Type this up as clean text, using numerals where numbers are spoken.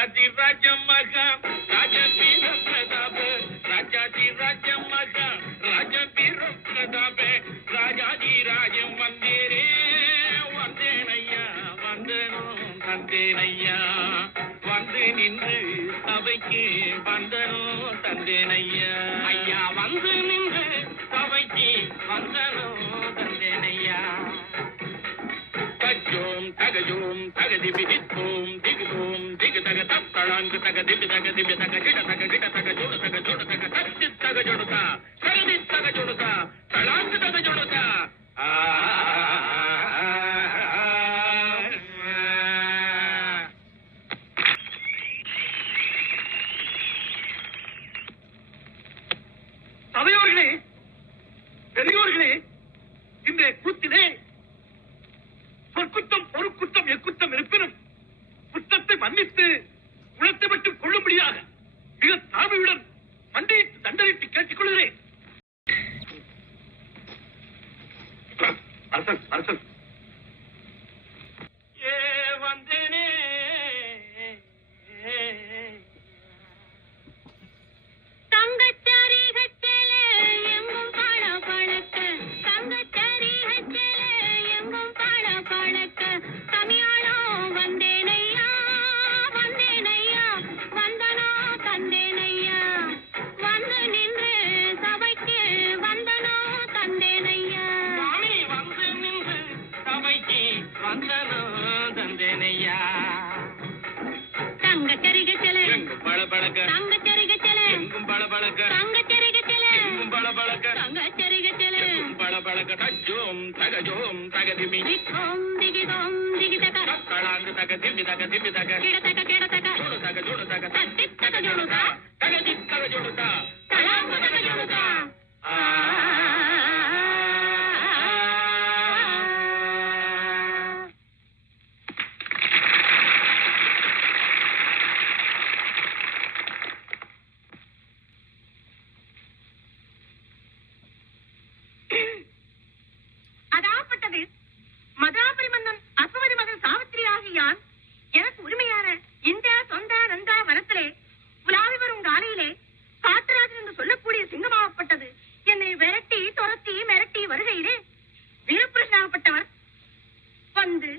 ராஜாதி ராஜமகா ராஜவீர பிரதாப ராஜாதி ராஜமகா ராஜவீர பிரதாப ராஜாதி ராஜம் வந்தேரே வந்தேனையா வந்தனோ தந்தேனையா வந்து நின்று சபைக்கு வந்தனோ தந்தேனையா ஐயா வந்து நின்று சபைக்கு வந்தனோ தந்தேனையா தஜோம் தகஜோம் தகதி விதித்தோம் திகுதோம் திகு தக தப்பளாங்கு தக திபி தக திபி தக கிட தக ஜோடு தக தத்தி தக ஜோடுதா கரதி தக ஜோடுதா தளாங்கு தக ஜோடுதா சபையோர்களே பெரியோர்களே இன்றைய கூத்திலே சொற்குற்றம் பொறுக்குற்றம் எக்குற்றம் இருப்பினும் குற்றத்தை மன்னித்து குணத்தை மட்டும் கொள்ளும்படியாக மிக தாழ்மையுடன் மண்டியிட்டு தண்டனைத்து கேட்டுக் கொள்கிறேன். அரசன் அரசன் ஏ வந்தேனே தஜோம் தகஜோம் தகதிமி திகோம் திகிதோம் திகிதக தளாங்கு தக திபி தக கிட தக ஜோடு தக தத்தி தக ஜோடுதா தகதி தக ஜோடுதா தளாங்கு தக ஜோடுதா மதுராபுரி மன்னன் அஸ்வதி மகன் சாவித்திரி ஆகியான் எனக்கு உரிமையான இந்த சொந்த நந்தா வனத்திலே உலாவி வரும் காலையிலே காட்டுராஜன் என்று சொல்லக்கூடிய சிங்கமாகப்பட்டது என்னை விரட்டி துரத்தி மிரட்டி வருகையிலே வீரபுருஷனாகப்பட்டவர் வந்து